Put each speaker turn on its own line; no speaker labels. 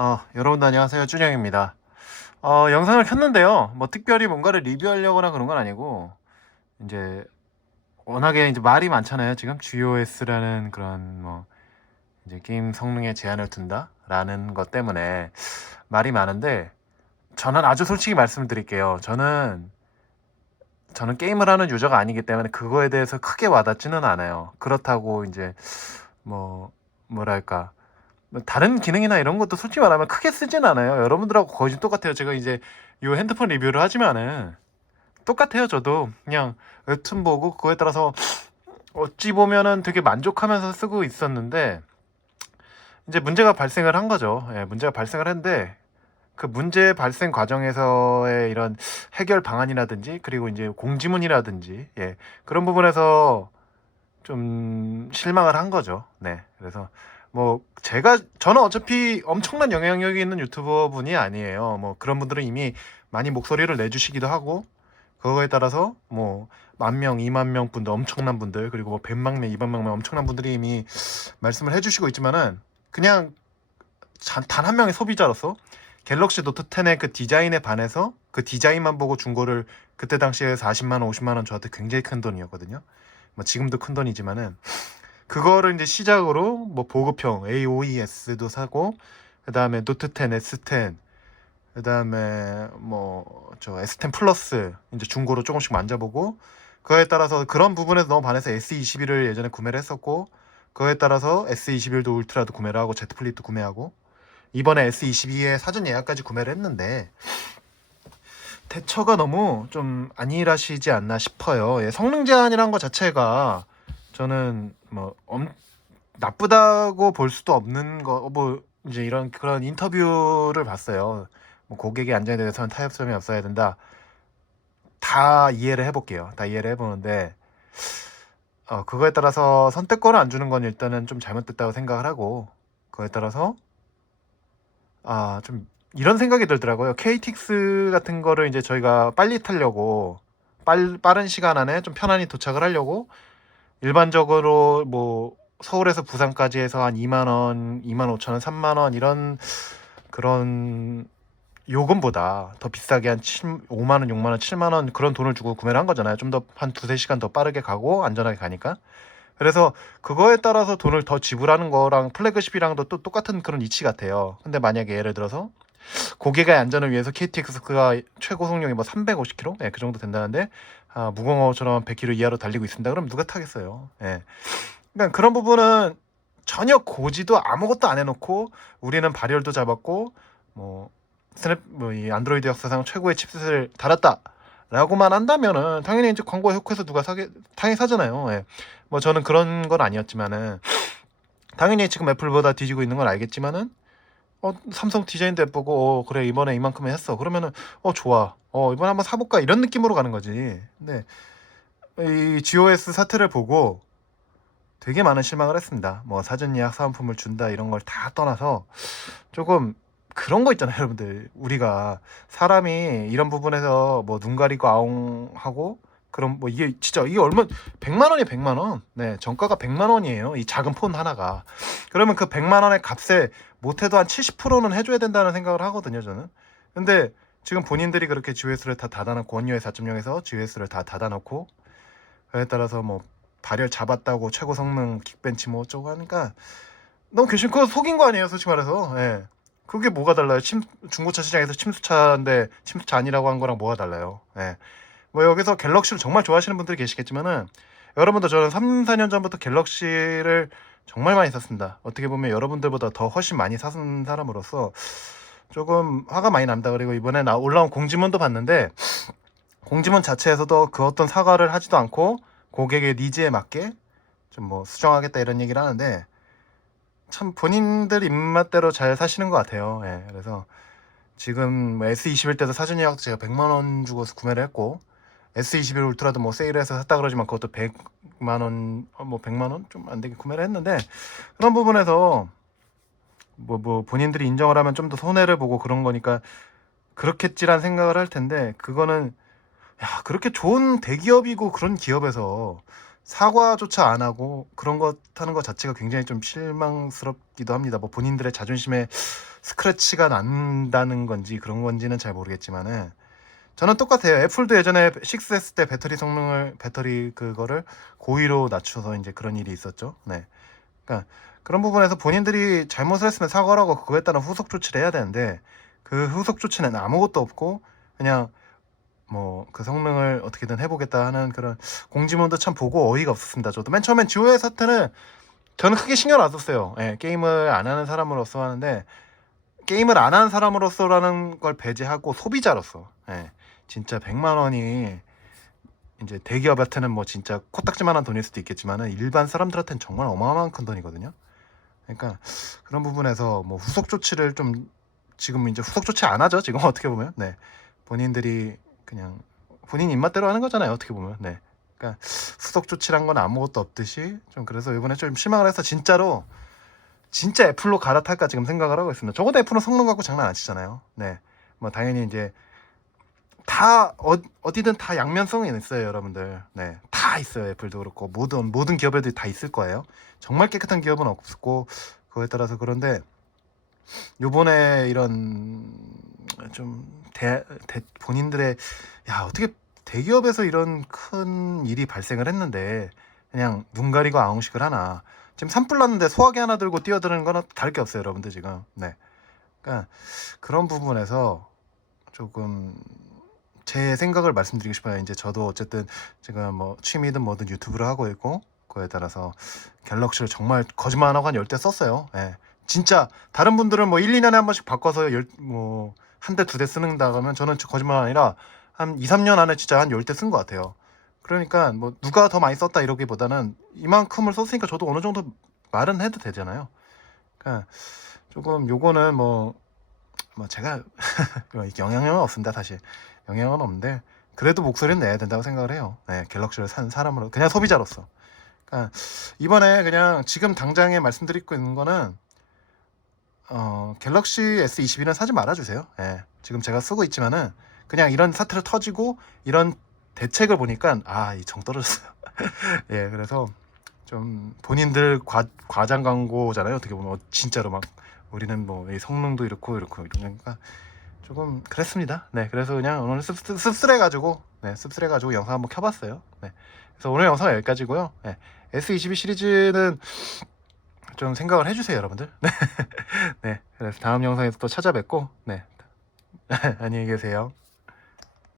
어, 여러분 안녕하세요. 준영입니다. 어, 영상을 켰는데요. 뭐 특별히 뭔가를 리뷰하려거나 그런 건 아니고 이제 워낙에 이제 말이 많잖아요. 지금 GOS라는 그런 뭐 이제 게임 성능에 제한을 둔다라는 것 때문에 말이 많은데 저는 아주 솔직히 말씀을 드릴게요. 저는 저는 게임을 하는 유저가 아니기 때문에 그거에 대해서 크게 와닿지는 않아요. 그렇다고 이제 뭐 뭐랄까 뭐 다른 기능이나 이런 것도 솔직히 말하면 크게 쓰진 않아요. 여러분들하고 거의 똑같아요. 제가 이제 요 핸드폰 리뷰를 하지만은 똑같아요. 저도 그냥 웹툰 보고 그거에 따라서 어찌 보면은 되게 만족하면서 쓰고 있었는데 이제 문제가 발생을 한 거죠. 예, 문제가 발생을 했는데 그 문제 발생 과정에서의 이런 해결 방안이라든지 그리고 이제 공지문이라든지 예, 그런 부분에서 좀 실망을 한 거죠. 네. 그래서 뭐 제가 저는 어차피 엄청난 영향력이 있는 유튜버 분이 아니에요. 뭐 그런 분들은 이미 많이 목소리를 내주시기도 하고 그거에 따라서 뭐 만 명, 이만 명 분들 엄청난 분들 그리고 뭐 백만 명, 이만 명 엄청난 분들이 이미 말씀을 해주시고 있지만은 그냥 단 한 명의 소비자로서 갤럭시 노트 10의 그 디자인에 반해서 그 디자인만 보고 중고를 그때 당시에 40만 원, 50만 원 저한테 굉장히 큰 돈이었거든요. 뭐 지금도 큰 돈이지만은 그거를 이제 시작으로 뭐 보급형 AOES도 사고 그다음에 노트 10, S10 그다음에 뭐 저 S10 플러스 이제 중고로 조금씩 만져보고 그거에 따라서 그런 부분에서 너무 반해서 S21을 예전에 구매를 했었고 그거에 따라서 S21도 울트라도 구매를 하고 Z 플립도 구매하고 이번에 S22에 사전 예약까지 구매를 했는데 대처가 너무 좀 안일하시지 않나 싶어요. 예, 성능 제한이란 것 자체가 저는 뭐 엄, 나쁘다고 볼 수도 없는 거 뭐 이제 이런 그런 인터뷰를 봤어요. 뭐 고객의 안전에 대해서는 타협점이 없어야 된다. 다 이해를 해볼게요. 다 이해를 해보는데 어, 그거에 따라서 선택권을 안 주는 건 일단은 좀 잘못됐다고 생각을 하고 그거에 따라서 아 좀 이런 생각이 들더라고요. KTX 같은 거를 이제 저희가 빨리 타려고 빨, 빠른 시간 안에 좀 편안히 도착을 하려고 일반적으로 뭐 서울에서 부산까지 해서 한 2만 원, 2만 5천 원, 3만 원 이런 그런 요금보다 더 비싸게 한 7, 5만 원, 6만 원, 7만 원 그런 돈을 주고 구매를 한 거잖아요. 좀 더 한 두세 시간 더 빠르게 가고 안전하게 가니까. 그래서 그거에 따라서 돈을 더 지불하는 거랑 플래그십이랑도 또 똑같은 그런 이치 같아요. 근데 만약에 예를 들어서 고객의 안전을 위해서 KTX가 최고 속력이 뭐 350km? 예, 그 정도 된다는데 아, 무궁화호처럼 100km 이하로 달리고 있습니다. 그럼 누가 타겠어요? 예. 그러니까 그런 부분은 전혀 고지도 아무것도 안 해놓고 우리는 발열도 잡았고 뭐 스냅 뭐이 안드로이드 역사상 최고의 칩셋을 달았다 라고만 한다면은 당연히 이제 광고에 효과해서 누가 사게 당연히 사잖아요. 예. 뭐 저는 그런 건 아니었지만은 당연히 지금 애플보다 뒤지고 있는 건 알겠지만은 어 삼성 디자인도 예쁘고 어 그래 이번에 이만큼 했어. 그러면은 어 좋아. 어 이번에 한번 사볼까? 이런 느낌으로 가는 거지. 근데 이 GOS 사태를 보고 되게 많은 실망을 했습니다. 뭐 사전 예약 사은품을 준다 이런 걸 다 떠나서 조금 그런 거 있잖아요 여러분들. 우리가 사람이 이런 부분에서 뭐 눈 가리고 아웅하고 그럼 뭐 이게 진짜 이게 얼마 100만 원이 100만 원. 네, 정가가 100만 원이에요. 이 작은 폰 하나가. 그러면 그 100만 원의 값에 못해도 한 70%는 해줘야 된다는 생각을 하거든요, 저는. 근데 지금 본인들이 그렇게 GS를 다 닫아놓고 원유의 4.0에서 GS를 다 닫아놓고 그에 따라서 뭐 발열 잡았다고 최고 성능 킥벤치 뭐 어쩌고 하니까 너무 귀신 그거 속인 거 아니에요, 솔직히 말해서. 예. 그게 뭐가 달라요? 침, 중고차 시장에서 침수차인데 침수차 아니라고 한 거랑 뭐가 달라요? 예. 뭐 여기서 갤럭시를 정말 좋아하시는 분들이 계시겠지만은 여러분도 저는 3, 4년 전부터 갤럭시를 정말 많이 샀습니다. 어떻게 보면 여러분들보다 더 훨씬 많이 샀은 사람으로서 조금 화가 많이 납니다. 그리고 이번에 나 올라온 공지문도 봤는데 공지문 자체에서도 그 어떤 사과를 하지도 않고 고객의 니즈에 맞게 좀 뭐 수정하겠다 이런 얘기를 하는데 참 본인들 입맛대로 잘 사시는 것 같아요. 예, 그래서 지금 뭐 S21 때도 사전 예약도 제가 100만 원 주고 구매를 했고 S21 울트라도 뭐 세일해서 샀다 그러지만 그것도 100만 원, 어, 뭐 100만 원 좀 안 되게 구매를 했는데 그런 부분에서 뭐, 뭐 본인들이 인정을 하면 좀 더 손해를 보고 그런 거니까 그렇겠지란 생각을 할 텐데 그거는 야 그렇게 좋은 대기업이고 그런 기업에서 사과조차 안 하고 그런 것 하는 것 자체가 굉장히 좀 실망스럽기도 합니다. 뭐 본인들의 자존심에 스크래치가 난다는 건지 그런 건지는 잘 모르겠지만은 저는 똑같아요. 애플도 예전에 6S 때 배터리 성능을 배터리 그거를 고의로 낮춰서 이제 그런 일이 있었죠. 네. 그러니까 그런 부분에서 본인들이 잘못을 했으면 사과를 하고 그거에 따른 후속 조치를 해야 되는데 그 후속 조치는 아무것도 없고 그냥 뭐 그 성능을 어떻게든 해보겠다 하는 그런 공지문도 참 보고 어이가 없었습니다. 저도 맨 처음엔 지오의 사태는 저는 크게 신경 안 썼어요. 예, 게임을 안 하는 사람으로서 하는데 게임을 안 하는 사람으로서라는 걸 배제하고 소비자로서 예, 진짜 100만 원이 이제 대기업한테는 뭐 진짜 코딱지만한 돈일 수도 있겠지만은 일반 사람들한테는 정말 어마어마한 큰 돈이거든요. 그러니까 그런 부분에서 뭐 후속 조치를 좀 지금 이제 후속 조치 안 하죠. 지금 어떻게 보면 네 본인들이 그냥 본인 입맛대로 하는 거잖아요. 어떻게 보면 네. 그러니까 후속 조치란 건 아무것도 없듯이 좀 그래서 이번에 좀 실망을 해서 진짜로 진짜 애플로 갈아탈까 지금 생각을 하고 있습니다. 적어도 애플은 성능 갖고 장난 안 치잖아요. 네. 뭐 당연히 이제 다 어, 어디든 다 양면성이 있어요, 여러분들. 네. 다 있어요. 애플도 그렇고 모든 모든 기업에도 다 있을 거예요. 정말 깨끗한 기업은 없고 그거에 따라서 그런데 요번에 이런 좀 대, 대- 본인들의 야 어떻게 대기업에서 이런 큰 일이 발생을 했는데 그냥 눈 가리고 아웅식을 하나 지금 산불 났는데 소화기 하나 들고 뛰어드는 거는 다를 게 없어요 여러분들 지금 네 그러니까 그런 부분에서 조금 제 생각을 말씀드리고 싶어요 이제 저도 어쨌든 지금 뭐 취미든 뭐든 유튜브를 하고 있고 그거에 따라서 갤럭시를 정말 거짓말 안 하고 한 열 대 썼어요 예 진짜 다른 분들은 뭐 1, 2년에 한 번씩 바꿔서 열, 뭐, 한 대, 두 대 쓰는다 그러면 저는 거짓말 아니라 한 2, 3년 안에 진짜 한 10대 쓴 것 같아요. 그러니까 뭐 누가 더 많이 썼다 이러기보다는 이만큼을 썼으니까 저도 어느 정도 말은 해도 되잖아요. 그러니까 조금 요거는 뭐, 뭐 제가 뭐 영향은 없습니다, 사실. 영향은 없는데 그래도 목소리는 내야 된다고 생각을 해요. 네, 갤럭시를 산 사람으로 그냥 소비자로서. 그러니까 이번에 그냥 지금 당장에 말씀드리고 있는 거는 어, 갤럭시 S22는 사지 말아주세요. 예. 지금 제가 쓰고 있지만은 그냥 이런 사태를 터지고 이런 대책을 보니까 아, 이정 떨어졌어요. 예, 그래서 좀 본인들 과, 과장 광고잖아요. 어떻게 보면 어, 진짜로 막 우리는 뭐이 성능도 이렇고 이렇고 이러니까 조금 그랬습니다. 네, 그래서 그냥 오늘 씁, 씁, 씁쓸해가지고 네, 씁쓸해가지고 영상 한번 켜봤어요. 네, 그래서 오늘 영상은 여기까지고요. 네, S22 시리즈는 좀 생각을 해주세요, 여러분들. 네. 네. 그래서 다음 영상에서 또 찾아뵙고, 네. 안녕히 계세요.